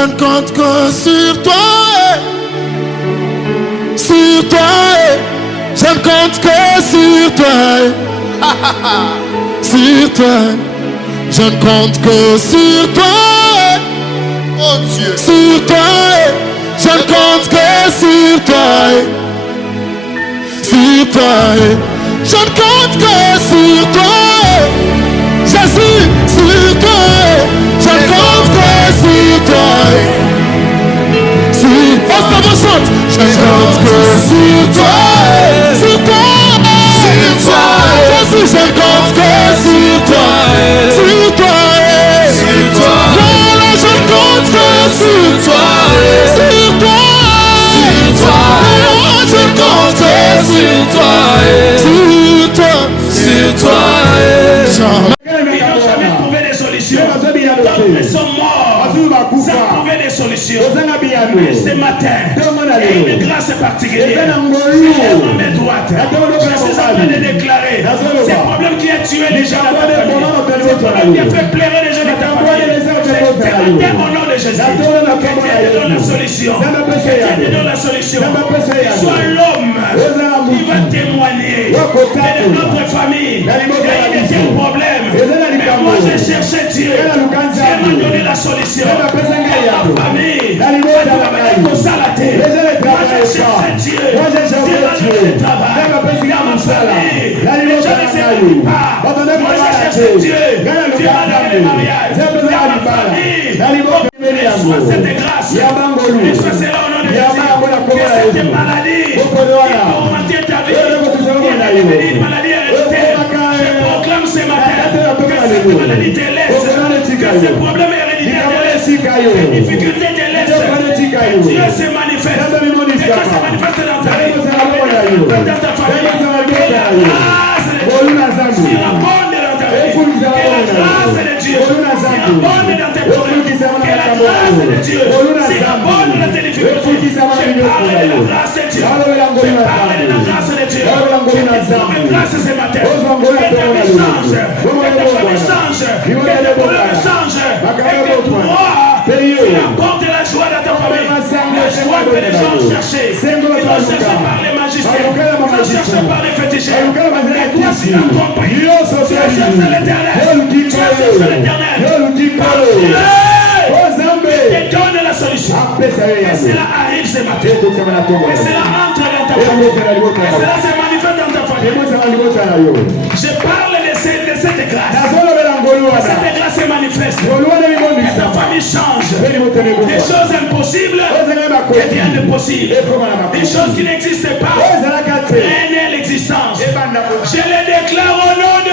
je ne compte que sur toi. Sur toi, je ne compte que sur toi. Sur toi, je ne compte que sur toi. Oh Dieu. Sur toi, je ne compte que sur toi. Sur toi, je ne compte que sur toi. Jésus, sur toi, je ne compte que sur toi. Chante. Je ne compte que sur toi. Sur toi. Sur toi. Jésus, je ne compte que sur toi. Sur toi. Sur toi. Voilà, je ne compte que sur toi. Sur toi. Sur toi. Je ne compte que sur toi. Sur toi. Sur toi. Ils n'ont jamais trouvé des solutions. D'autres sont morts sans trouver des solutions. Mais ce matin, il y a une grâce particulière. Lève mes droites. Je suis en train de déclarer ces problèmes qui ont tué les gens dans ta famille, ces problèmes qui ont fait pleurer les gens dans ta famille. Ce matin, au nom de Jésus, que Dieu te donne la solution. Que Dieu te donne la solution. Sois l'homme qui va témoigner de notre famille. Il y a eu des problèmes. Mais moi, je cherchais Dieu. Dieu m'a donné la solution. Pour ma famille. Pour ça la terre. Moi, je cherchais Dieu. Dieu m'a donné le travail. Dans ma famille. Les gens ne s'écoutent pas. Moi, je cherchais Dieu. Dieu m'a donné le mariage. Dans ma famille. Reçois cette grâce. Reçois cela au nom de Jésus. Que cette maladie qui tourmentait ta vie, une maladie héréditaire, je proclame ce matin que cette maladie te laisse, que ce problème héréditaire te laisse, que ces difficultés te laissent, que Dieu se manifeste, que Dieu se manifeste dans ta vie, dans ta famille, que la grâce de Dieu surabonde dans ta vie, que la grâce de Dieu surabonde dans tes problèmes, que la grâce de Dieu surabonde dans tes difficultés. Je parle de la grâce de Dieu, je parle de la grâce de Dieu, je te grâce ce matin, que ta vie change, que ta famille change, que tes problèmes changent, et que toi, tu apportes la joie dans ta famille, la joie que les gens cherchaient. Ils ont cherché par les magiciens, ils ont cherché par les féticheurs, mais toi tu l'as compris. Tu as cherché l'éternel, tu as cherché l'éternel, par Dieu, il te donne la solution. Et cela arrive ce matin, et cela entre dans ta famille, et cela se manifeste dans ta famille. Je parle de cette grâce. Cette grâce se manifeste. Et ta famille change. Des choses impossibles deviennent possibles. Des choses qui n'existent pas prennent l'existence. Je les déclare au nom de...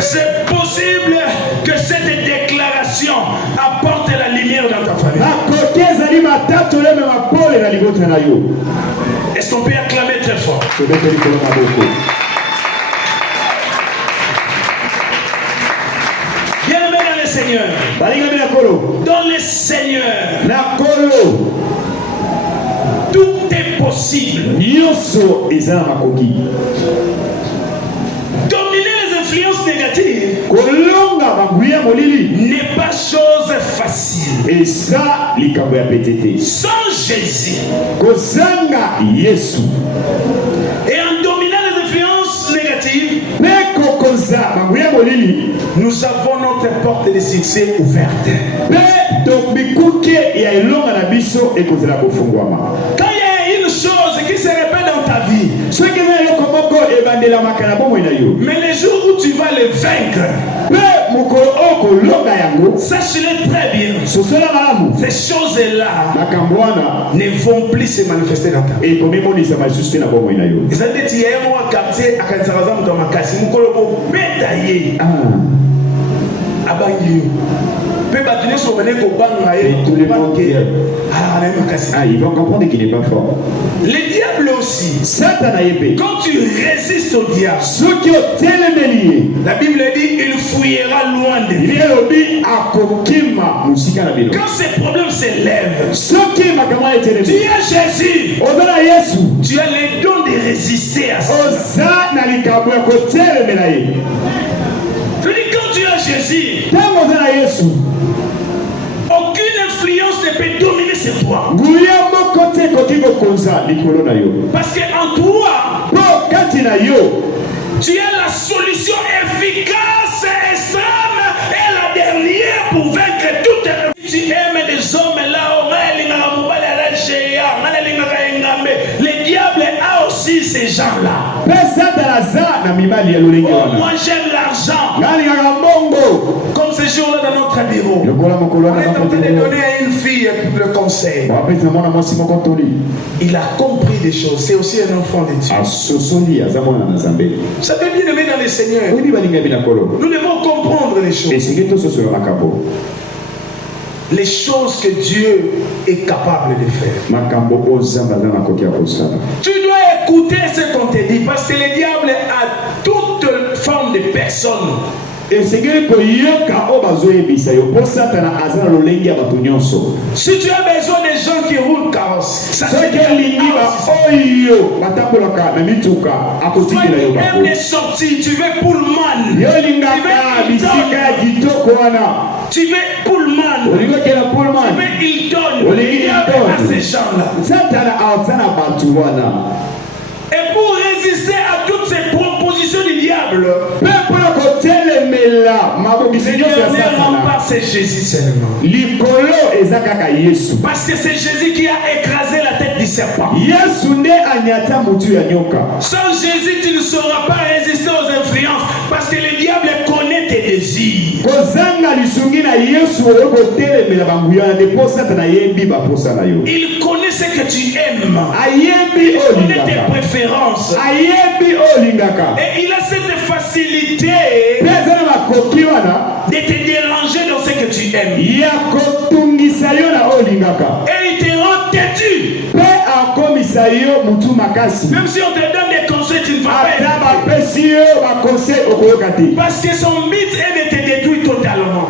C'est possible que cette déclaration apporte la lumière dans ta famille. Est-ce qu'on peut acclamer très fort? Bien-aimé dans le Seigneur, dans le Seigneur, tout est possible. Dominer les influences négatives n'est pas chose facile. Et ça, sans Jésus. Et en dominant les influences négatives, nous avons notre porte de succès ouverte. Quand il y a une chose qui se répète dans ta vie, mais les jours où tu vas le vaincre, sache-le très bien, ces choses-là ne vont plus se manifester dans ta vie. Ils vont comprendre qu'il n'est pas fort. Le diable aussi. Quand tu résistes au diable, la Bible dit il fouillera loin de lui. Quand ces problèmes s'élèvent, tu as Jésus. Tu as le don de résister à ça. Je dis quand tu as Jésus, Yesu. Aucune influence ne peut dominer sur toi. Nguya moko te koki kokonza likolo na yo. Parce qu'en toi, Po kati na yo, tu as la solution efficace, extrême et la dernière pour vaincre toutes les... Tu aimes des hommes là, le diable a aussi ces gens-là. Moi j'aime l'argent. Comme ce jour-là dans notre bureau, on est en train de donner à une fille le conseil. Il a compris des choses. C'est aussi un enfant de Dieu. Ça peut bien aimer dans le Seigneur. Nous devons comprendre les choses. Les choses que Dieu est capable de faire. Tu dois écouter ce qu'on te dit parce que le diable a toute forme de personnes. Si tu as besoin de gens qui roulent carrosse, ça c'est même des sorties, tu veux Pullman, tu veux Pullman, tu veux Hilton, il y a ces gens-là. Et pour résister à toutes ces propositions du diable, ne rempart c'est Jésus seulement. Parce que c'est Jésus qui a écrasé la tête du serpent. Sans Jésus, tu ne sauras pas résister aux influences. Parce que le diable connaît tes désirs. Il connaît ce que tu aimes. Il connaît tes préférences. Et il a cette facilité de te déranger dans ce que tu aimes. Et il te rend têtu. Même si on te donne des conseils, tu ne vas pas être. Parce que son but est de te détruire totalement.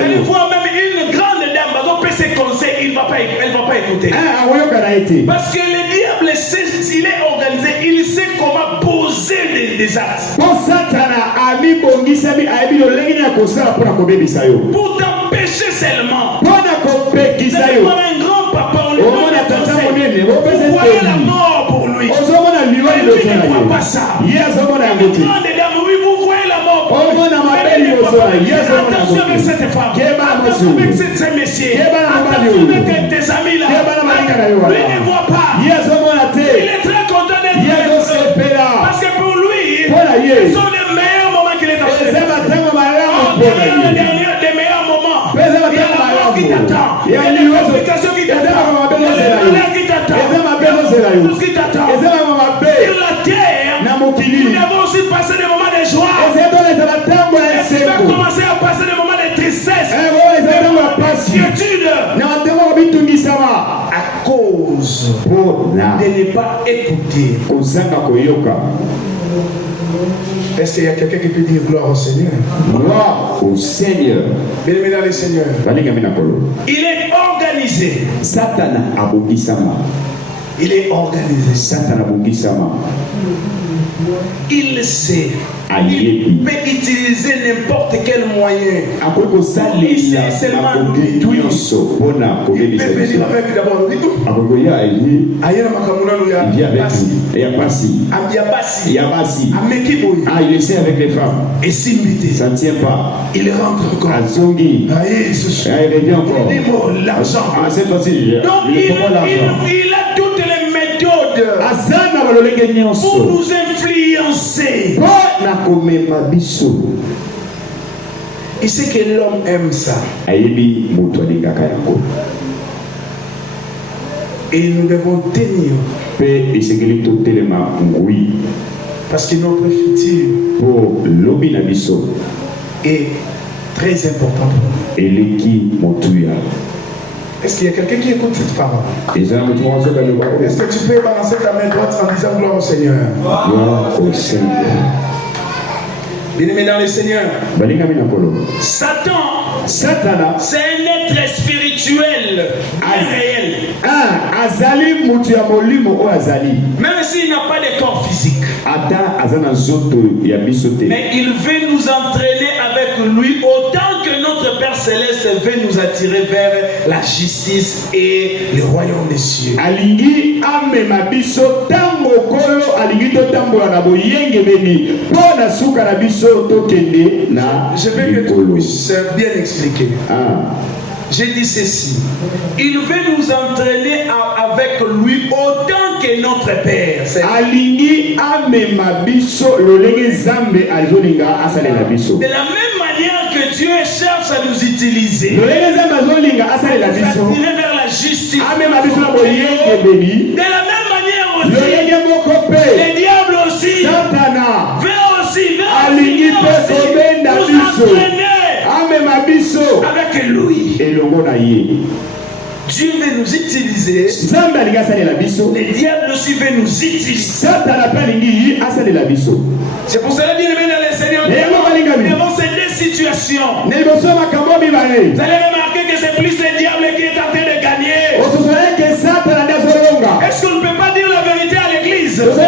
Allez voir même une grande dame, on peut se conseiller, elle ne va pas écouter. Parce que le diable sait, il est organisé, il sait comment poser des actes. Pour t'empêcher seulement. C'est comme un grand papa, on lui donne des conseils. Vous voyez la mort pour lui. Lui ne croit pas ça. Une grande dame, oui, vous voyez la mort pour lui. Attention avec cette femme. Attention avec ces messieurs. Attention avec tes amis là. Lui ne voit pas. Il est très content d'être là. Parce que pour lui, ce sont les meilleurs moments qu'il est en train de faire. Les meilleurs moments. Il y a la mort qui t'attend. Il y a les complications qui t'attendent. Il y a les malheurs qui t'attendent. Tout ce qui t'attend. Sur la terre, nous devons aussi passer des moments de joie. Et tu vas commencer à passer des moments de tristesse. D'inquiétude. À cause de ne pas écouter. Est-ce qu'il y a quelqu'un qui peut dire gloire au Seigneur? Gloire au Seigneur. Bien-aimé dans le Seigneur. Il est organisé. Satana abogisama. Il est organisé. Satana abogisama. Il sait. Il peut utiliser n'importe quel moyen. Il sait seulement nous détruire. Il peut venir avec d'abord. Il essaie avec les femmes. Et s'imiter. Ça ne tient pas. Il rentre encore. Il revient encore. L'argent. Cette fois-ci, donc il a toutes les méthodes pour nous influencer. Il sait que l'homme aime ça. Et nous devons tenir. Parce que notre futur est très important pour nous. Est-ce qu'il y a quelqu'un qui écoute cette parole? Est-ce que tu peux balancer ta main droite en disant gloire au Seigneur? Gloire au Seigneur. Bien-aimé dans le Seigneur. Satan, c'est un être spirituel, réel. Même s'il n'a pas de corps physique. Mais il veut nous entraîner avec lui, autant que notre Père Céleste veut nous attirer vers la justice et le royaume des cieux. Alingi amema biso tango kolo alingi to tambola na boyenge beni pona suka na biso to kende na. Je veux que tu puisses bien expliquer. J'ai dit ceci. Il veut nous entraîner avec lui autant que notre Père. Alingi amema biso lolenge zambe azolinga asalela biso. De la même manière que Dieu cherche à nous utiliser. Lolenge zambe azolinga asalela biso. Attirer vers la justice. Amema biso na boyenge beni. De la même manière aussi. Lolenge moko pe. Le diable aussi. Satana. Veut aussi. Alingi pe kobenda biso. Amema biso. Avec lui. Elongo na ye. Dieu veut nous utiliser. Le diable aussi veut nous utiliser. C'est pour cela, bien aimé dans le Seigneur, devant ces deux situations, vous allez remarquer que c'est plus le diable qui est en train de gagner. Est-ce qu'on ne peut pas dire la vérité à l'église? Parce que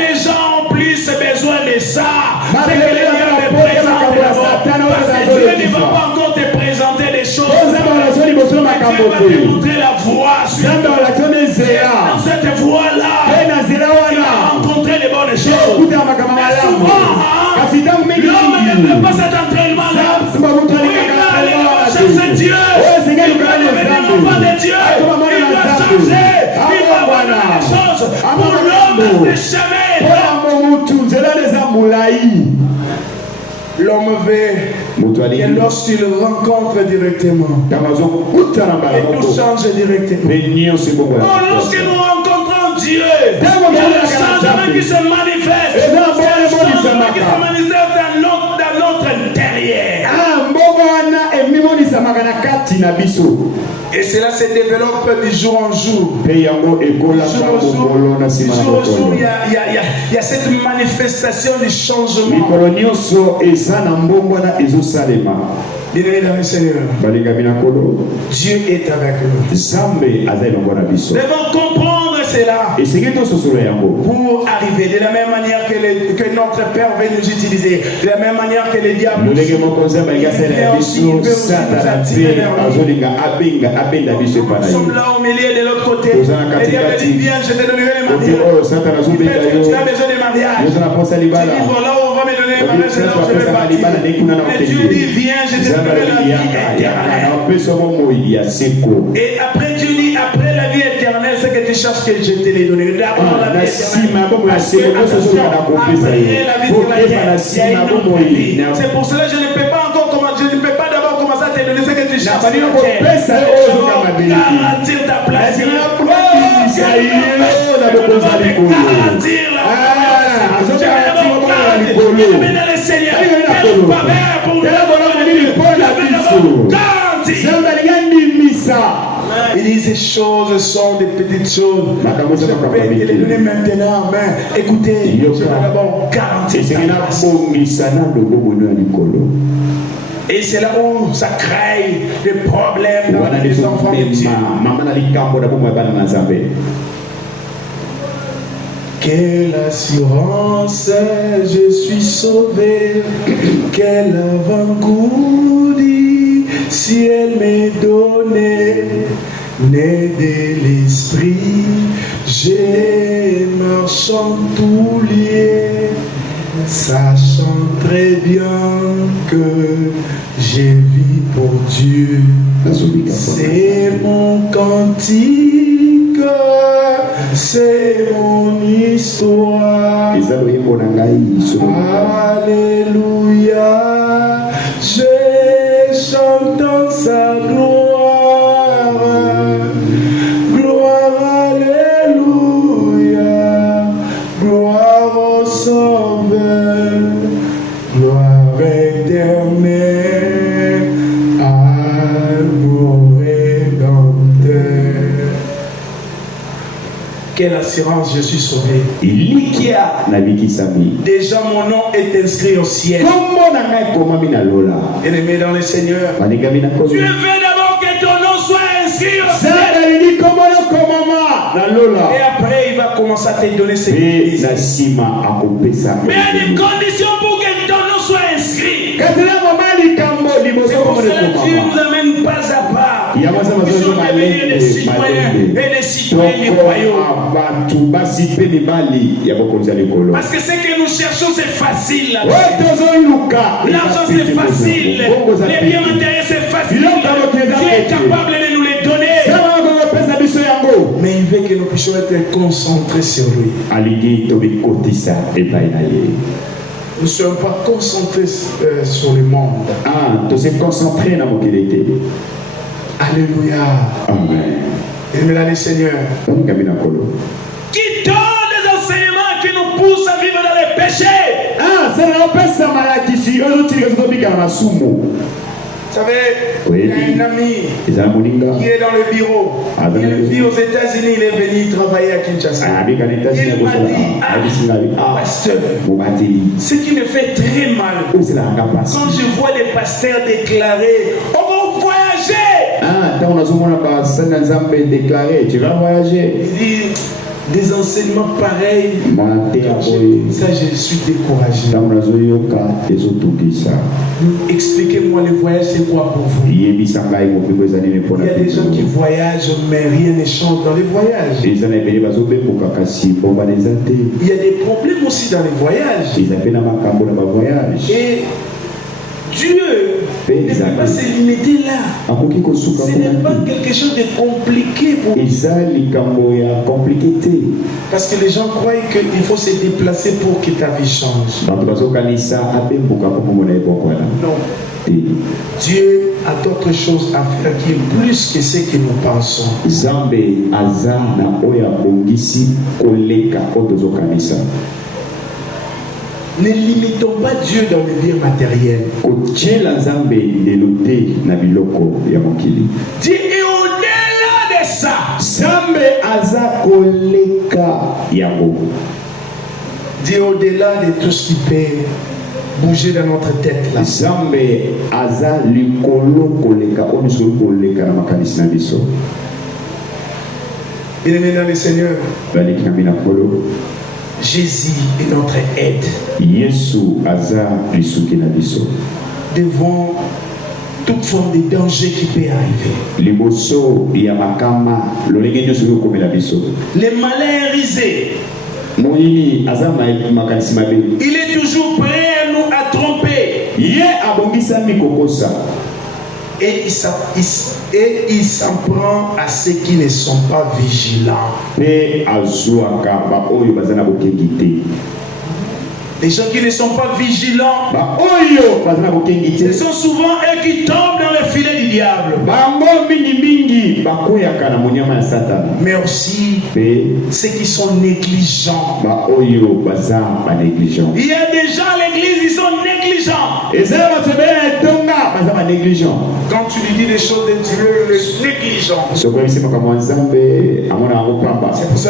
les gens ont plus besoin de ça. C'est que le diable présente d'abord. Parce que Dieu ne va pas encore te présenter des choses. Dieu va te montrer la voie. Dans cette voie-là, tu vas rencontrer les bonnes choses. Mais souvent, l'homme ne fait pas cet entraînement-là. Il va aller chercher Dieu. Il va devenir l'enfant de Dieu. Il va changer. Il va voir les choses pour l'homme de chemin. L'homme veut, et lorsqu'il rencontre directement, et tout change directement. Lorsque nous rencontrons Dieu, il y a le changement qui se manifeste. C'est le changement qui se manifeste dans notre intérieur. Et cela se développe de jour en jour. De jour en jour, il y a cette manifestation du changement. Bien-aimé dans le Seigneur, Dieu est avec nous. Nous devons comprendre cela pour arriver de la même manière que notre Père veut nous utiliser, de la même manière que les diables nous sommes là au milieu de l'autre côté. Les diables disent viens, je te donnerai les mariages. Tu as besoin de mariage. Tu dis bon, là où on va me donner les mariages, c'est là où je vais partir. Mais Dieu dit viens, je te donnerai la vie éternelle. Et après Dieu dit après la vie éternelle, c'est que tu cherches que je te l'ai donné. D'abord la vie éternelle. Parce que après la vie éternelle, il y a une autre vie. C'est pour cela que je ne peux pas d'abord commencer à te donner ce que tu cherches. Garantir ta place. Il dit ces choses sont des petites choses. Je peux te les donner maintenant, mais écoutez, je vais d'abord garantir ta place. Et c'est là où ça crée des problèmes dans les enfants de Dieu. Quelle assurance, je suis sauvé. Quel avant-goût, si elle m'est donnée, né de l'esprit, j'ai marchant tout lié, sachant très bien que j'ai vis pour Dieu. C'est mon cantique, c'est mon histoire. Alléluia, je chante sa gloire. Gloire, alléluia, gloire au Sauveur, gloire éternelle à mon Rédempteur. Quelle assurance, je suis sauvé. Déjà mon nom est inscrit au ciel. Bien-aimé dans le Seigneur, Dieu veut d'abord que ton nom soit inscrit au ciel. Et après il va commencer à te donner ses bénédictions. Mais il y a des conditions pour que ton nom soit inscrit. C'est pour cela que Dieu nous amène pas à pas. Nous sommes devenus des citoyens et des citoyens du royaume. Parce que ce que nous cherchons, c'est facile. L'argent, c'est facile. Les biens matériels, c'est facile. Dieu est capable de nous les donner. Mais il veut que nous puissions être concentrés sur lui. Nous ne sommes pas concentrés sur le monde. Alléluia. Amen. Amen le Seigneur. Qui donne des enseignements qui nous poussent à vivre dans les péchés. Vous savez, il y a un ami qui est dans le bureau. Il vit aux États-Unis, il est venu travailler à Kinshasa. Il m'a dit, pasteur, ce qui me fait très mal, quand je vois les pasteurs déclarer, on va voyager. Tu vas voyager. Il dit, des enseignements pareils, ça je suis découragé. Expliquez-moi le voyage, c'est quoi pour vous? Il y a des gens qui voyagent, mais rien ne change dans les voyages. Il y a des problèmes aussi dans les voyages. Et Dieu ne peut pas se limiter là. Ce n'est pas quelque chose de compliqué pour nous. Parce que les gens croient qu'il faut se déplacer pour que ta vie change. Non. Dieu a d'autres choses à faire qui est plus que ce que nous pensons. Ne limitons pas Dieu dans le bien matériel. Dieu est au-delà de ça. Dieu est au-delà de tout ce qui peut bouger dans notre tête là. Bien-aimé dans le Seigneur, Jésus est notre aide. Devant toute forme de danger qui peut arriver. Les malins risés. Il est toujours prêt à nous tromper. Et il s'en prend à ceux qui ne sont pas vigilants. Les gens qui ne sont pas vigilants, ce sont souvent eux qui tombent dans le filet du diable. Mais aussi ceux qui sont négligents. Il y a des gens à l'église, ils sont négligents. Quand tu lui dis des choses de Dieu, le négligent. C'est pour ça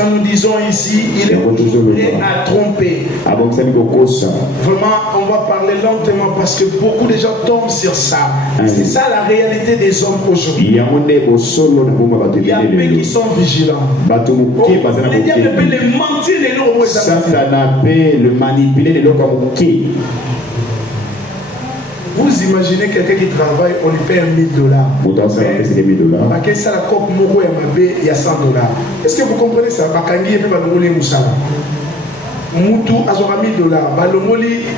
que nous disons ici, il est prêt à tromper. Vraiment, on va parler lentement parce que beaucoup de gens tombent sur ça. C'est ça la réalité des hommes aujourd'hui. Il y a peu qui sont vigilants. Les diables peuvent les mentir les noms. Satan peut le manipuler les lots comme qui. Vous imaginez quelqu'un qui travaille, on lui paye $1000. Parce que ça la coupe moko ya mabe, il y a $100. Est-ce que vous comprenez ça? Bakangi et puis balongoli musala. Moutou azora $1000.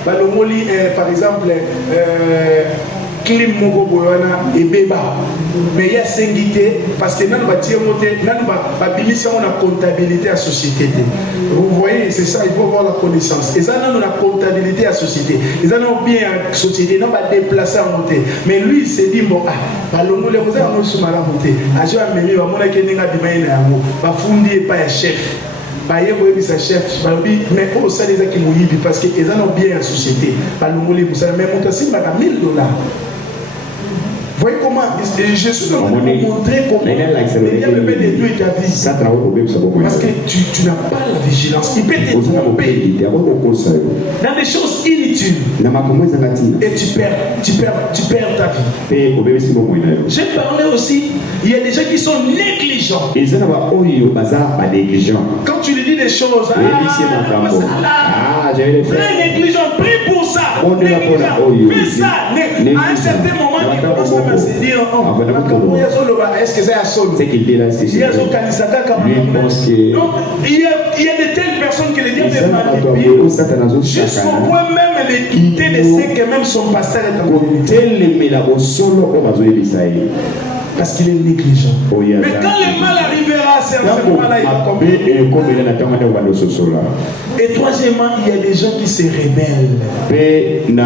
Balongoli par exemple clim moko boyana et beba. Mais il y a singité parce que nous va tirer monter, nous va bimisser on a comptabilité à société. Vous voyez, c'est ça, il faut avoir la connaissance. Et ça nous la comptabilité à société. Ils ont bien à société, non va déplacer à monter. Mais lui il s'est dit bon balongo les vous avez sur la montée. Ajo ameni va mona ke ninga bimaina yango. Ba fundi pas ya chef. Baye boyebi sa chef, balobi mais pour ça les qui moyibi parce que ils ont bien à société. Balongo les vous mais monter si ba $1000. Voyez comment je suis en train de vous montrer comment il y a le fait de Dieu et ta vie. Parce que tu n'as pas la vigilance. Il peut te tromper dans des choses inutiles. finitude. Et tu perds ta vie. J'ai parlé aussi, il y a des gens qui sont négligents. Quand tu lui dis des choses, très négligent, prie pour ça, négligent, fais ça. À un certain moment, il commence à se dire, est-ce que c'est à solo? Il y a de telles personnes que le diable manipule jusqu'au point même de douter de ce que même son pasteur est en train de dire. Parce qu'il est négligent. Mais quand le mal arrivera, c'est à ce moment-là il va comprendre. Et troisièmement, il y a des gens qui se rebellent. Il y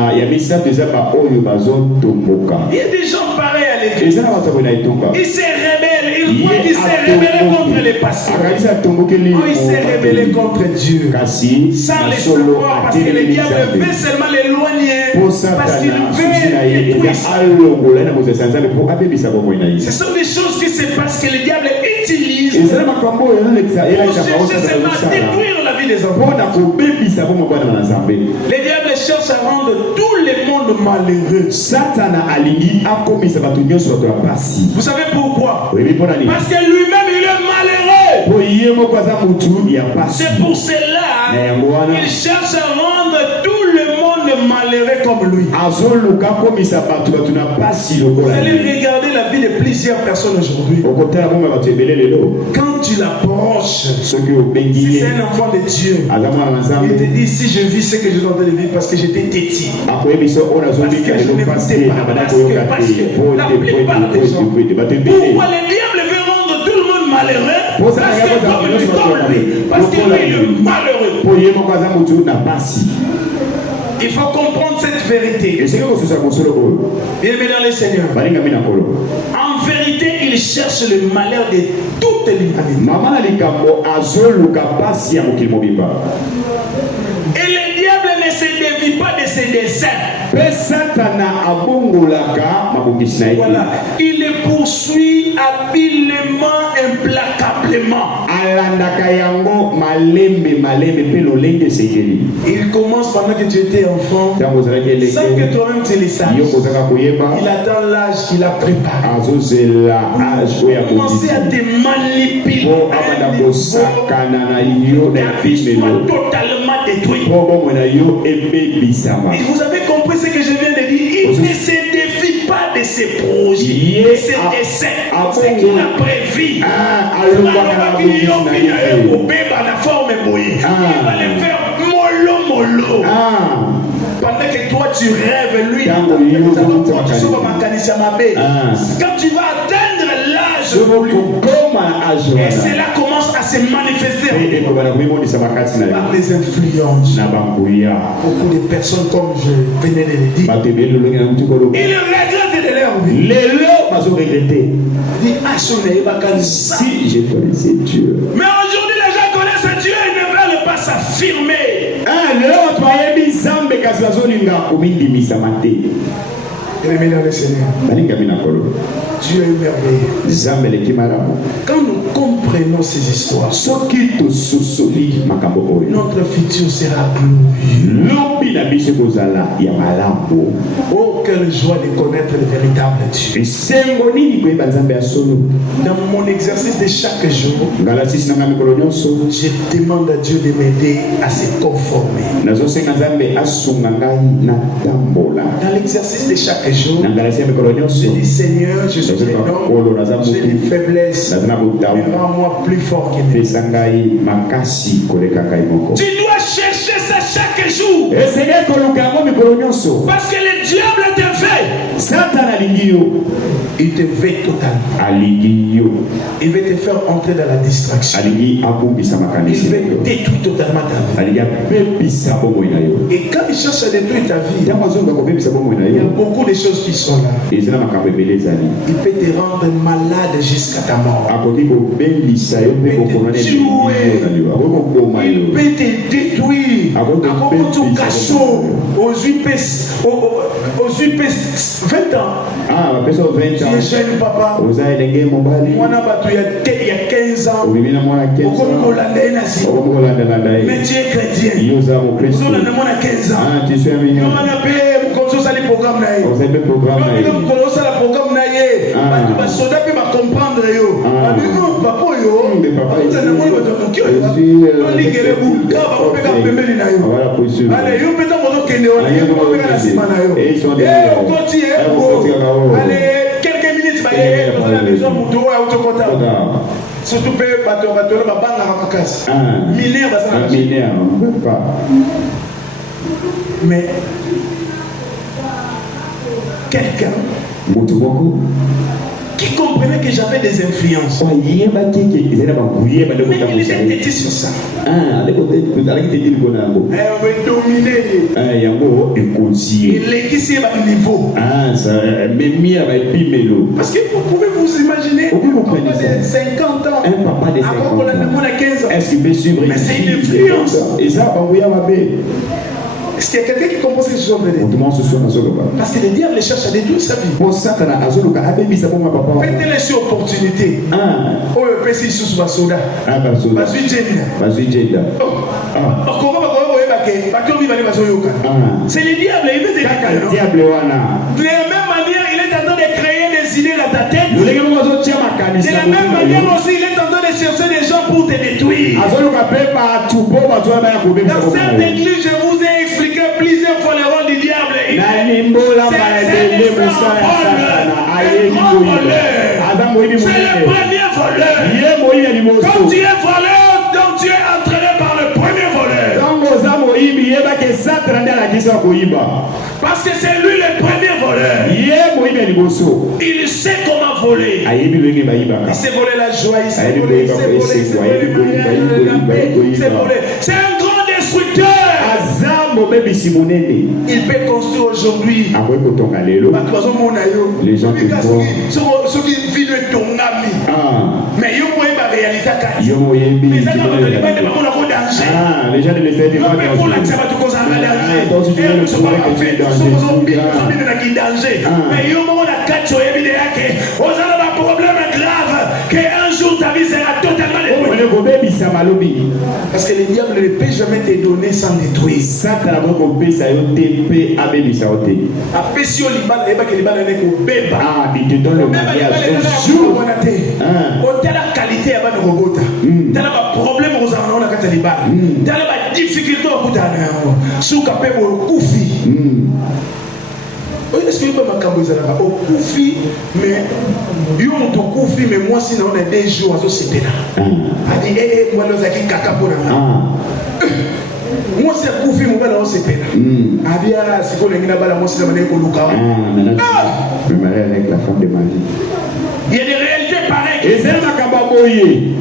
a des gens pareils à l'église. Ils se rebellent. Ils croient qu'ils se rebellent contre les pasteurs. Ils se rebellent contre Dieu. Sans les savoir, parce que le diable veut seulement l'éloigner. Parce qu'il veut détruire ça. Ce sont des choses qui se passent que le diable utilise pour chercher seulement à détruire la vie des enfants. Le diable cherche à rendre tout le monde malheureux. Vous savez pourquoi? Parce que lui-même il est malheureux. C'est pour cela qu'il cherche à rendre tout le monde malheureux comme lui. Vous allez regarder la vie de plusieurs personnes aujourd'hui. Quand tu l'approches, si c'est un enfant de Dieu, il te dit si je vis ce que je suis en train de vivre parce que j'étais têtu. Parce que je n'écoutais pas. Parce que la plupart des gens. Pourquoi le diable veut rendre tout le monde malheureux? Parce que comme lui, parce qu'il est malheureux. Il faut comprendre cette vérité. Bien dans le Seigneur. En vérité, il cherche le malheur de toute l'humanité. Et le diable ne se dévie pas de ses desseins. Voilà. Il les poursuit habilement, implacablement. Il commence pendant que tu étais enfant, sans que toi-même tu le saches. Il attend l'âge qu'il a préparé. Il commence à te manipuler. Ta vie soit totalement détruite. Et vous avez compris ce que je viens de dire. Il ne se défie pas de ses projets, de ses desseins, ce qu'il a prévu. Il va le faire mollo. Pendant que toi tu rêves, lui, quand tu vas atteindre l'âge, et cela commence à se manifester par les influences. Beaucoup de personnes, comme je venais de le dire, ils regrettent de leur vie. Si je connaissais Dieu. Mais aujourd'hui, les gens connaissent Dieu et ne veulent pas s'affirmer. Bien-aimé dans le Seigneur, Dieu est merveilleux. Quand nous comprenons ces histoires, notre futur sera glorieux. Oh, quelle joie de connaître le véritable Dieu. Dans mon exercice de chaque jour, je demande à Dieu de m'aider à se conformer. Dans l'exercice de chaque jour, je dis Seigneur, je suis un homme, j'ai des faiblesses, mais rends-moi plus fort que lui. Tu dois chercher ça chaque jour. Parce que le diable te veut. Il te veut totalement. Il veut te faire entrer dans la distraction. Il veut détruire totalement ta vie. Et quand il cherche à détruire ta vie, il y a beaucoup de choses qui sont là. Il peut te rendre malade jusqu'à ta mort. Il peut te tuer. Il peut te détruire. Aux 20 ans. Tu es jeune papa. Mwana bato ya 15 ans. Mais tu es chrétien. Vous avez 15 ans. Tu suis un million. Vous avez programme na ye. Vous avez programme na ye. Vous avez programme na ye. Ba soda pe ba comprendre yo. Non papa yo. Mais papa ici. Voilà poursuivre. Allez, yo peut-être moto kende wana. Yo peut être la sima na yo. Et ils sont derrière. Allez, quelques minutes ba ye dans la maison muto wa utokota. Surtout pe bato ba banga makasi. Mineur ba ça. Mineur, pas. Mais quelqu'un qui comprenait que j'avais des influences. Mais il était têtu sur ça. On veut dominer. Il est qui c'est à niveau. Parce que vous pouvez vous imaginer un papa de 50 ans. Un papa de 50 ans. 15 ans. Est-ce qu'il peut suivre? Mais c'est une influence. Est-ce qu'il y a quelqu'un qui comprend ce que je suis en train de dire? Parce que le diable cherche à détruire sa vie. Faites-les sur opportunité. Oh, le PC sous Basoda. C'est le diable, il veut te dire. De la même manière, il est en train de créer des idées dans ta tête. De la même manière aussi, il est en train de chercher des gens pour te détruire. Dans cette église, je vous ai expliqué plusieurs fois le rôle du diable. C'est le premier voleur. Quand tu es voleur, donc tu es entraîné par le premier voleur. Parce que c'est lui le premier voleur. Il sait comment voler. Il sait voler la joie, il sait voler, c'est un grand destructeur. Il peut construire aujourd'hui. Les gens qui font. Mais il y a une réalité. Les gens de l'extérieur. Mais il y a un problème grave qu'un jour ta vie sera totalement détruite. Parce que le diable ne peut jamais te donner sans détruire. Il te donne le mariage un jour. Tu as la qualité avant de robot. Tu as le problème aux enfants, tu as la difficulté au bout d'un an. Sous capé au koufi. Est-ce que vous pouvez m'accompagner au koufi, mais yo on te koufi, mais moi sinon on est des jours à ce là. A dit moi nous avons caca pour là. Moi c'est koufi moi là on se là. A bien si vous n'avez pas la moi c'est la koluka. Je me marie avec la femme de ma vie. Il y a des réalités pareilles. Et c'est ma cababoye.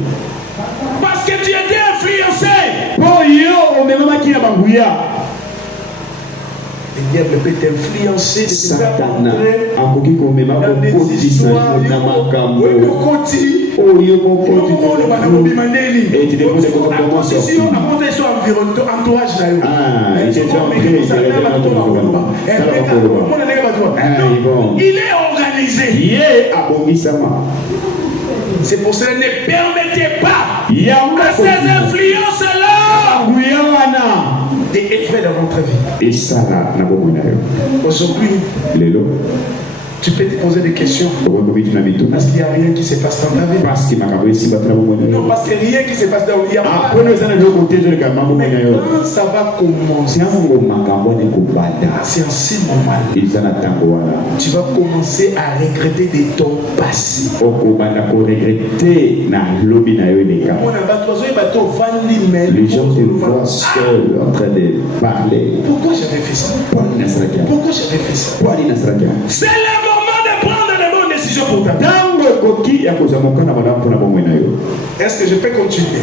Parce que tu étais influencé. Oh yo, on me m'a qui na bangouya. Le diable peut t'influencer de te faire entrer dans des histoires. Et tu déposes comment sortir. Il est organisé. C'est pour cela ne permettez pas à ces influences-là d'être dans votre vie. Et ça là, aujourd'hui, tu peux te poser des questions. Parce qu'il n'y a rien qui se passe dans ta vie. Non, parce qu'il n'y a rien qui se passe dans ta vie. Mais quand ça va commencer, c'est un si normal. Tu vas commencer à regretter de ton passé. Les gens te voient seuls en train de parler. Pourquoi j'avais fait ça? Pourquoi j'avais fait ça? C'est le moment de prendre les bonnes décisions pour ta vie. Est-ce que je peux continuer?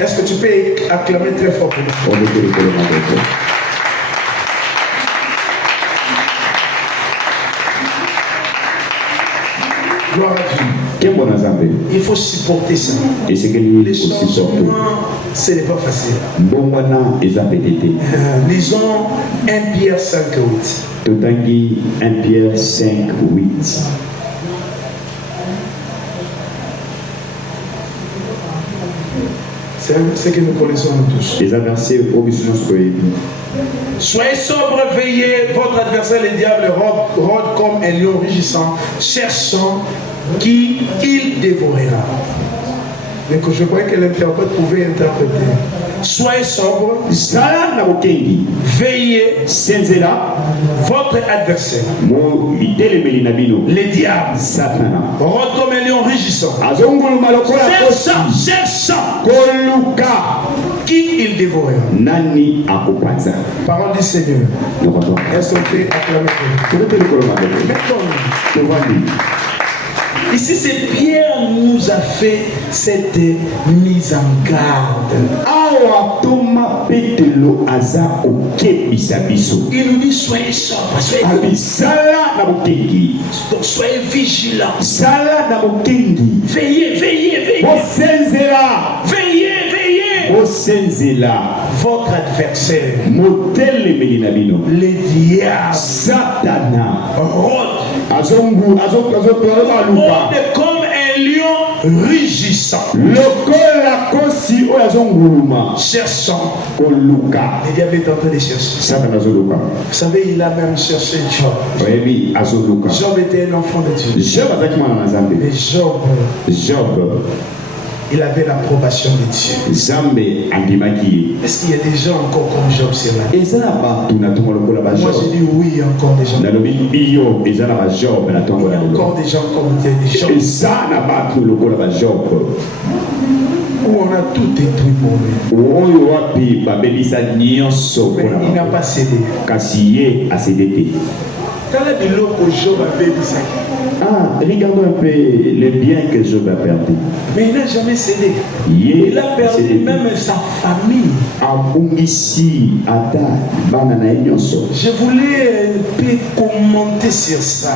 Est-ce que tu peux acclamer très fort pour moi? Gloire à Dieu. Il faut supporter ça. Et c'est que Les changements, ce n'est pas facile. Lisons 1 Pierre 5, 8. Totangi 1 Pierre 5, 8. C'est ce que nous connaissons tous. Les versets Soyez sobres, veillez. Votre adversaire, le diable, rôde comme un lion rugissant, cherchant qui il dévorera. Mais que je croyais que l'interprète pouvait interpréter. Soyez sobres, veillez. Votre adversaire, le diable, rôde comme un lion rugissant, cherchant qui il dévorera. Parole du Seigneur. Est-ce qu'on peut acclamer? Ici, c'est Pierre nous a fait cette mise en garde. Il nous dit soyez sobres, soyez vigilants. Veillez, veillez, veillez. Veillez. Votre adversaire, le diable, Satan, rôde comme un lion rugissant, cherchant. Le diable est en train de chercher. Vous savez, il a même cherché Job. Job était un enfant de Dieu. Mais Job, il avait l'approbation de Dieu. Est-ce qu'il y a des gens encore comme Job sur la terre? Moi j'ai dit oui, encore des gens. Il y a encore des gens comme Job. Où on a tout détruit pour lui. Mais il n'a pas cédé. Regardons un peu les biens que Job a perdu. Mais il n'a jamais cédé. Il a perdu même sa famille. Je voulais un peu commenter sur ça.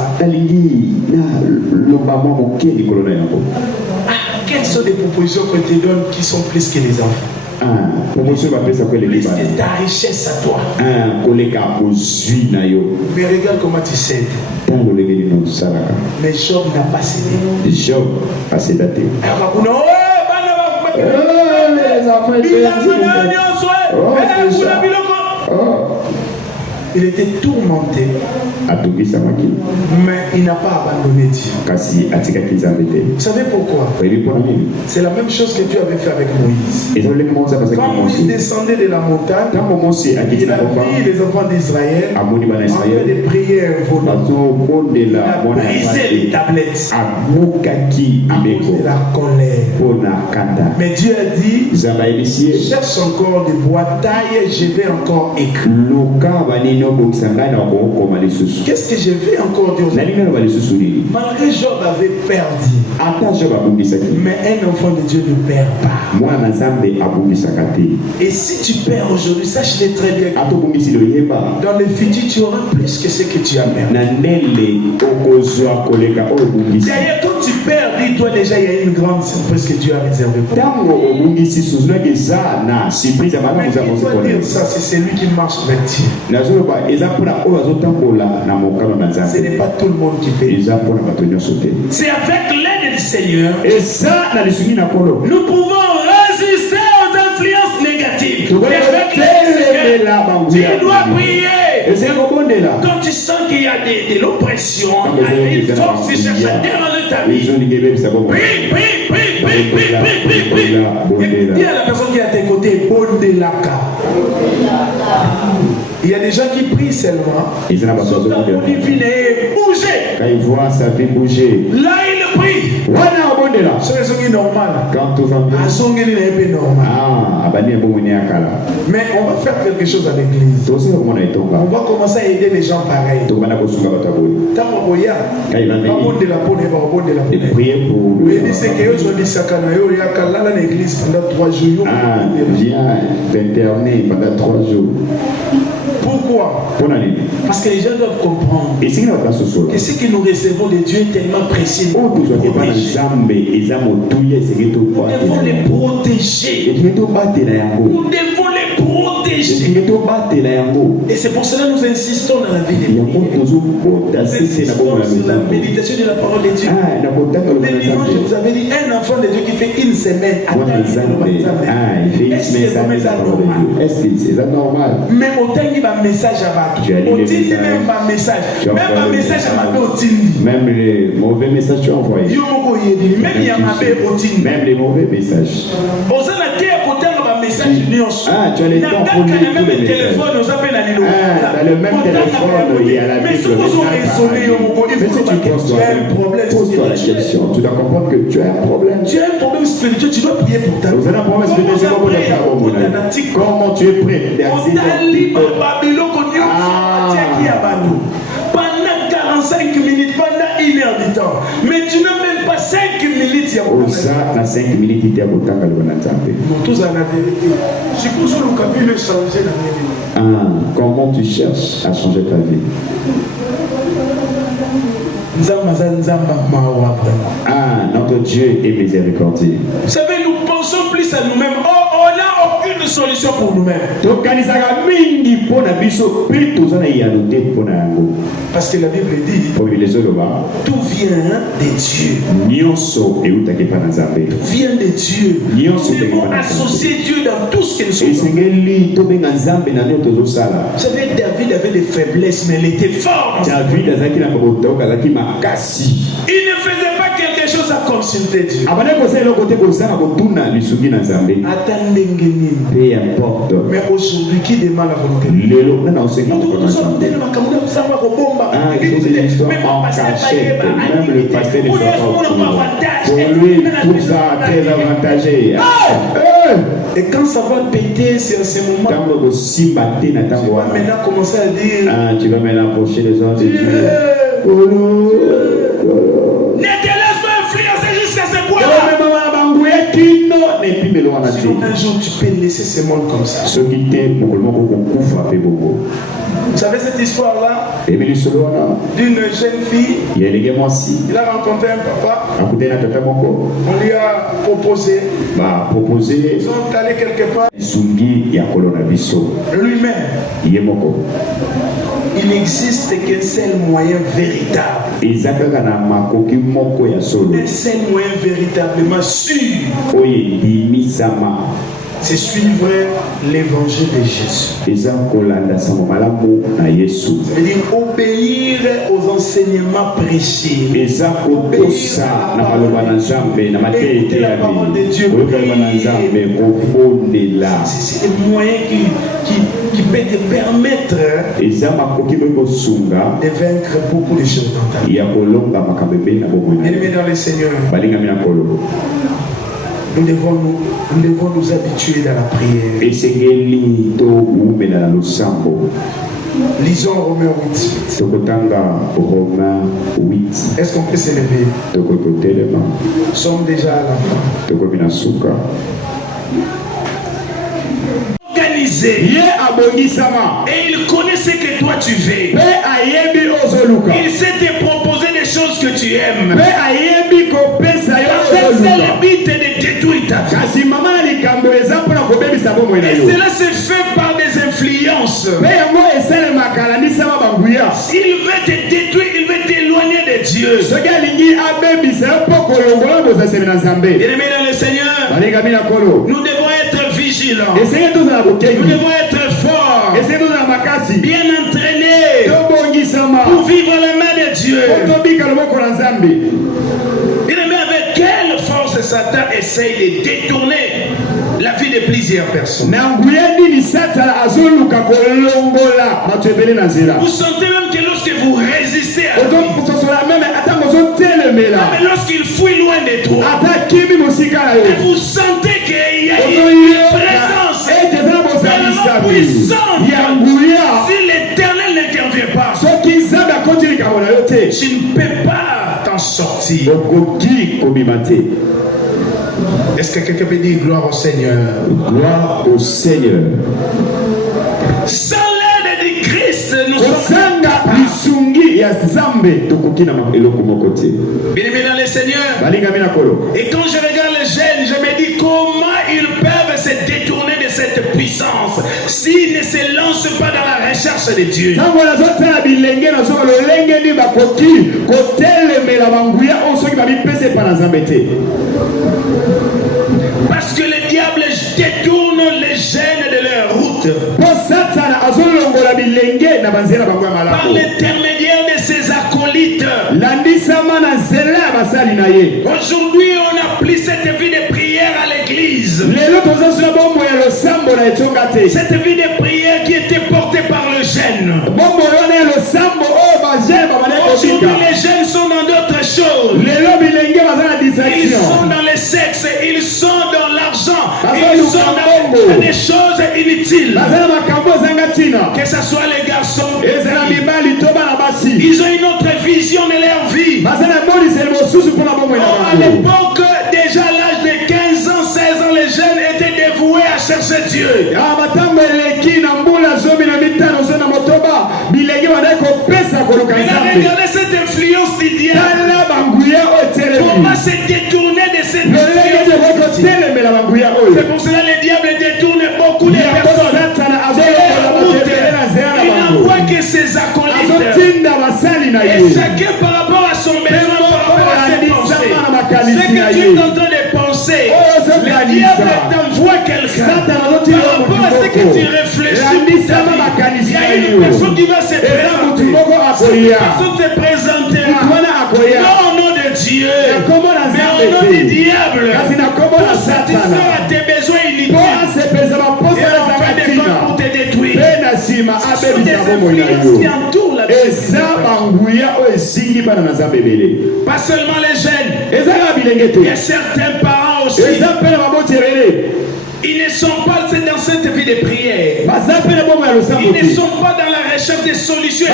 Quelles sont les propositions qu'on te donne qui sont plus que les enfants? Plus que ta richesse à toi. Mais regarde comment tu cèdes. Mais Job n'a pas cédé. Job a cédé. Il était tourmenté, mais il n'a pas abandonné Dieu. Vous savez pourquoi? C'est la même chose que Dieu avait fait avec Moïse. Quand Moïse descendait de la montagne, il a vu les enfants d'Israël en train de prier un veau. Il a brisé les tablettes à cause de la colère. Mais Dieu a dit, cherche encore des bois, taille, je vais encore écrire. Qu'est-ce que je vais encore dire? Malgré Job avait perdu, mais un enfant de Dieu ne perd pas. Et si tu perds aujourd'hui, sache-le très bien, dans le futur tu auras plus que ce que tu as perdu. D'ailleurs, quand tu perds, dis-toi déjà il y a une grande surprise que Dieu a réservée pour toi. Mais il faut dire ça, c'est celui qui marche avec Dieu. Ce n'est pas tout le monde qui fait. C'est avec l'aide du Seigneur nous pouvons résister aux influences négatives. Avec l'aide du Seigneur, tu dois prier. Quand tu sens qu'il y a de l'oppression, il y a une force qui cherche à déranger ta vie, prie. Dis à la personne qui est à tes côtés, Bondelaka. Il y a des gens qui prient seulement. Ils ont bouger. Quand ils voient sa vie bouger, là ils prient. C'est ce qui est normal. Quand tout va bien. Mais on va faire quelque chose avec l'église. On va commencer à aider les gens pareils. Et prier pour lui. Viens t'interner pendant 3 jours. Pour Pourquoi? Parce que les gens doivent comprendre Et c'est que ce que nous recevons de Dieu est tellement précieux. Nous devons les protéger. Nous devons les protéger. Et c'est pour cela que nous insistons dans la vie de prière. Nous insistons sur la méditation de la parole de Dieu. Mais dimanche, je vous avais dit, un enfant de Dieu qui fait une semaine est-ce que c'est normal? Mais autant il y a un message à battre. Même un message. Même un message à battre. Même les mauvais messages tu as envoyés. Même il y a même les mauvais messages. Message ah, tu as les temps pour le même téléphone, nous appelle dans le même téléphone, il y a la Bible. Mais si tu penses, pose-toi la question. Tu dois comprendre que tu as un problème. Tu as un problème spirituel, tu dois prier pour ta vie. Vous avez un problème spirituel, comment tu es prêt? Pendant 45 minutes, pendant 1 heure du temps. Mais tu n'as même pas 5 minutes. Ça, 5 minutes, il y a beaucoup de temps. Tous à la vérité. Je pense que le capitaine veut changer la vie. Comment tu cherches à changer ta vie? Notre Dieu est miséricordieux. Vous savez, nous pensons plus à nous-mêmes. Oh, on n'a aucune solution pour nous-mêmes. Parce que la Bible dit, tout vient de Dieu. Tout vient de Dieu. Nous devons associer Dieu dans tout ce que nous faisons. Vous savez, David avait des faiblesses, mais il était fort. Il ne faisait pas quelque chose à consulter Dieu. Peu importe. Mais aujourd'hui, qui demande la volonté de Dieu? Il faut des histoires en cachette. Même le pasteur ne soit pas au courant. Pour lui, tout ça très avantagé. Et quand ça va péter, c'est à ce moment tu vas maintenant commencer à dire tu vas maintenant approcher les hommes de Dieu. Ne te laisse pas influencer jusqu'à ce point-là. Sinon, un jour, tu peux laisser ce monde comme ça. Vous savez cette histoire-là d'une jeune fille. Il a rencontré un papa. On lui a proposé. Ils sont allés quelque part. Lui-même. Il n'existe qu'un seul moyen véritable. Un seul moyen véritablement sûr. C'est suivre l'évangile de Jésus. Ça veut dire obéir aux enseignements prêchés. Écouter la parole de Dieu. C'est un moyen qui peut te permettre de vaincre beaucoup de choses dans ta vie. Bien-aimés dans le Seigneur, nous devons nous habituer dans la prière. Lisons Romains 8. Est-ce qu'on peut s'élever? Nous sommes déjà à la fin. Organisé. Et il connaît ce que toi tu veux. Il sait te proposer des choses que tu aimes. C'est le but de détruire ta vie. Et cela se fait par des influences. S'il veut te détruire, il veut t'éloigner de Dieu. Bien-aimés dans le Seigneur, nous devons être vigilants. Nous devons être forts, bien entraînés pour vivre la main de Dieu. Bien-aimés, avec quelle force Satan essaye de détourner la vie de plusieurs personnes. Vous sentez même que lorsque vous résistez à lui, même lorsqu'il fuit loin de toi, et vous sentez qu'il y a une présence tellement puissante. Si l'Éternel n'intervient pas, tu ne peux pas t'en sortir. Est-ce que quelqu'un peut dire gloire au Seigneur? Gloire au Seigneur. Sans l'aide du Christ. ya Nzambe tokoki na eloko moko te. Bien-aimé dans le Seigneur. Balingami na kolo. Et quand je regarde les jeunes, je me dis comment ils peuvent se détourner de cette puissance s'ils ne se lancent pas dans la recherche de Dieu. Tango nazotala bilenge nazo lolenge ni bakoki kotelemela banguya osoki babipese pa na Nzambe te. Parce que le diable détourne les jeunes de leur route. Par l'intermédiaire de ses acolytes. Aujourd'hui, on n'a plus cette vie de prière à l'église. Cette vie de prière qui était portée par le jeune. Aujourd'hui, les jeunes sont dans d'autres choses. Ils sont dans le sexe, ils sont dans l'argent, ils sont dans des choses inutiles. Que ce soit les garçons, ils ont une autre vision de leur vie. À l'époque, déjà à l'âge de 15 ans, 16 ans, les jeunes étaient dévoués à chercher Dieu. Regardez cette influence du diable. Comment se détourner de cette influence? C'est pour cela que le diable détourne beaucoup de personnes. Il n'envoie que ses acolytes. Et chacun par rapport à son besoin, par rapport à ses pensées. Ce que tu es en train de penser, le diable t'envoie quelqu'un. Par rapport à ce que tu réfléchis, il y a une personne qui va se présenter. Cette personne se présentera. Non au nom de Dieu, mais au nom du diable. Pour satisfaire à tes besoins inutiles. Et en fin de compte pour te détruire. Ce sont des influences qui entourent la vie. Pas seulement les jeunes, il y a certains parents aussi. Ils ne sont pas dans cette vie de prière. Ils ne sont pas dans la recherche des solutions.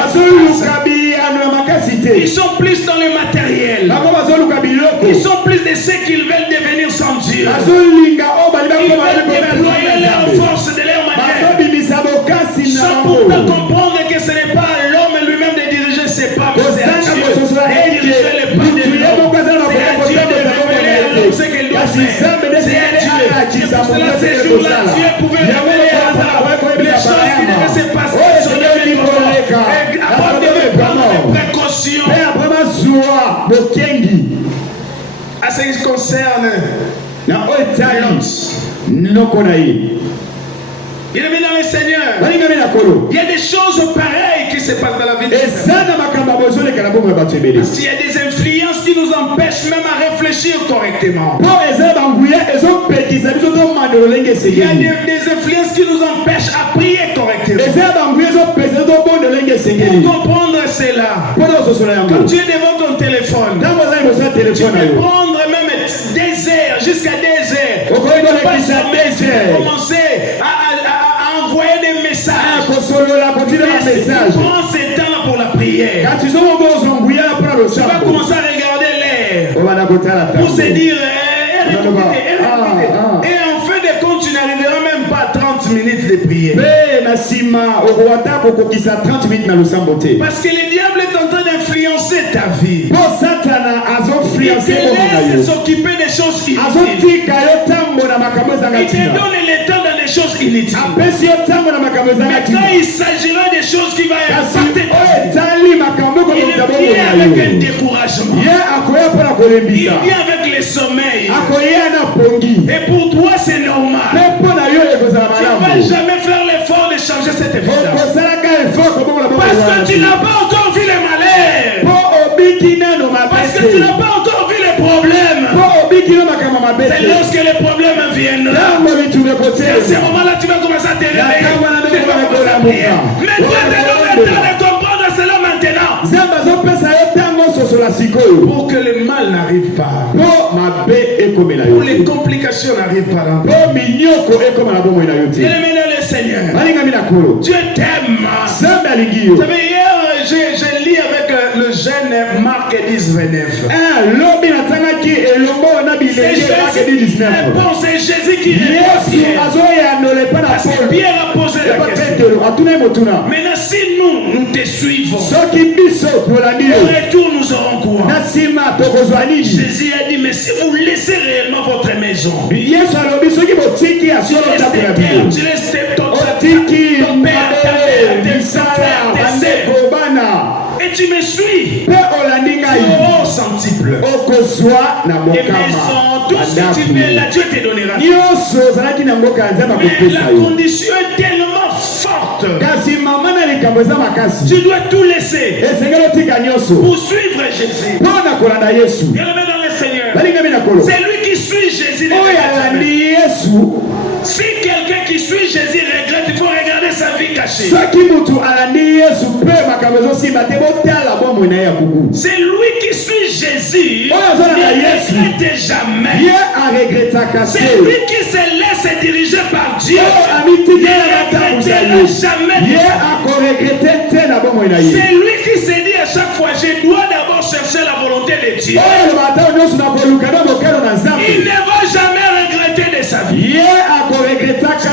Ils sont plus dans le matériel. Ils sont plus de ceux qu'ils veulent devenir sans Dieu. Ils veulent déployer leur force de leur manière. Sans pourtant comprendre que ce n'est pas à l'homme lui-même de diriger ses pas, mais c'est à Dieu. Et diriger les pas de l'homme. C'est à Dieu de révéler ce qu'il doit faire. C'est à Dieu. C'est pour cela que ces jours-là, Dieu pouvait révéler à Abraham les choses qui devaient se passer sur le niveau. Et Abraham devait prendre des précautions. À ce qui concerne il est dans le Seigneur. Il y a des choses pareilles qui se passent dans la vie de parce qu'il y a des influences qui nous empêchent même à réfléchir correctement. Il y a des influences qui nous empêchent à prier correctement. Pour comprendre cela, quand tu es devant ton téléphone, tu peux prendre même des heures, jusqu'à des heures. Tu peux commencer à envoyer des messages. Prends ce temps pour la prière. Tu vas commencer à regarder l'air pour se dire et en fin de compte tu n'arriveras même pas à 30 minutes de prière. Parce que le diable est en train d'influencer ta vie. Il te laisse s'occuper des choses inutiles. Il te donne le temps dans des choses inutiles. Mais quand il s'agira des choses qui vont impacter ta vie, il vient avec un découragement. Il vient avec le sommeil. Et pour toi c'est normal. Tu ne vas jamais faire l'effort de changer cette évidence. Parce que tu n'as pas encore vu les malheurs. Parce que tu n'as pas encore vu les problèmes. C'est lorsque les problèmes viendront. À ce moment-là, tu vas commencer à te réveiller. Tu vas commencer à prier. Mais Dieu te donne le temps de comprendre cela maintenant. Pour que le mal n'arrive pas. Pour les complications n'arrivent pas. Bien-aimé dans le Seigneur, Dieu t'aime. Vous savez, hier, j'ai lu avec le jeune Etienne, Marc 10, 29. C'est Jésus qui répond. Parce que Pierre a posé la question. Maintenant, si nous te suivons, au retour, nous aurons quoi? Jésus a dit, mais si vous laissez réellement votre maison, tu laisses tes terres, tu laisses ton père, ta mère, tes frères, tes sœurs, et tu me suis, tu auras au centuple. Et maison, tout ce que tu veux là, Dieu te donnera. Mais la condition est tellement forte. Tu dois tout laisser pour suivre Jésus. Bien aimé dans le Seigneur, c'est lui qui suit Jésus. Si quelqu'un qui suit Jésus regrette, il faut regarder sa vie cachée. C'est lui qui suit Jésus, ne regrette jamais. C'est lui qui se laisse diriger par Dieu, ne regrettera jamais. C'est lui qui se dit à chaque fois, je dois d'abord chercher la volonté de Dieu. Il ne va jamais regretter de sa vie.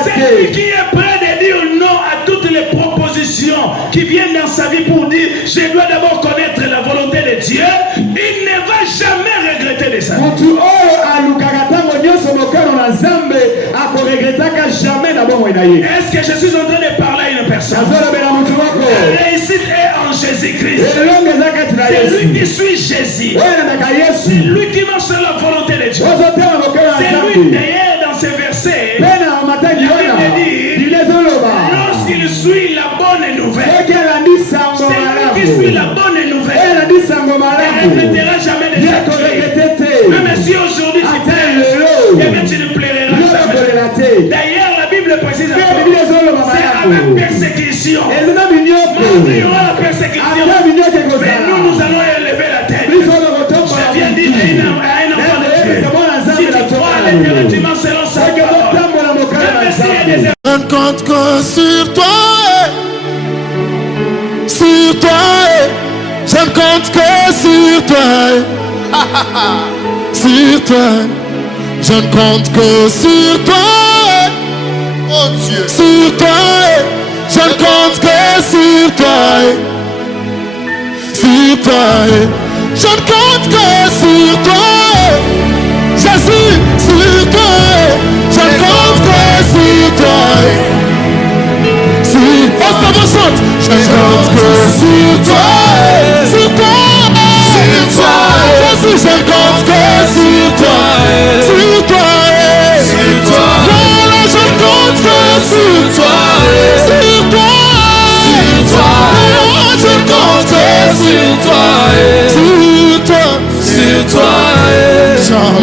C'est lui qui est prêt de dire non à toutes les propositions qui viennent dans sa vie pour dire je dois d'abord connaître la volonté de Dieu. Il ne va jamais regretter de sa vie. Est-ce que je suis en train de parler à une personne? La réussite est en Jésus-Christ. C'est lui qui suit Jésus. C'est lui qui marche sur la volonté de Dieu. C'est lui d'ailleurs dans ces versets. La Bible dit, lorsqu'il suit la bonne nouvelle, c'est lui qui suit la bonne nouvelle, il ne regrettera jamais de sa vie. Même si aujourd'hui tu plaies, et même tu ne plairas jamais. D'ailleurs, la Bible précise c'est avec persécution. Il y aura la persécution. Mais nous allons élever la tête. Je viens dire à un enfant de Dieu, si tu crois à l'éternel, tu marcheras sa parole. Je ne compte que sur toi, sur toi, je ne compte que sur toi, sur toi, je ne compte que sur toi, oh Dieu, sur toi, je ne compte que sur toi, sur toi, je ne compte que sur toi, Jésus, sur toi, je ne compte que sur toi. Chante. Je ne compte que sur toi, sur toi, sur toi. Jésus, je ne compte que sur toi, sur toi, sur toi. Voilà, je ne compte que sur toi, sur toi, sur toi. Je ne compte que sur toi.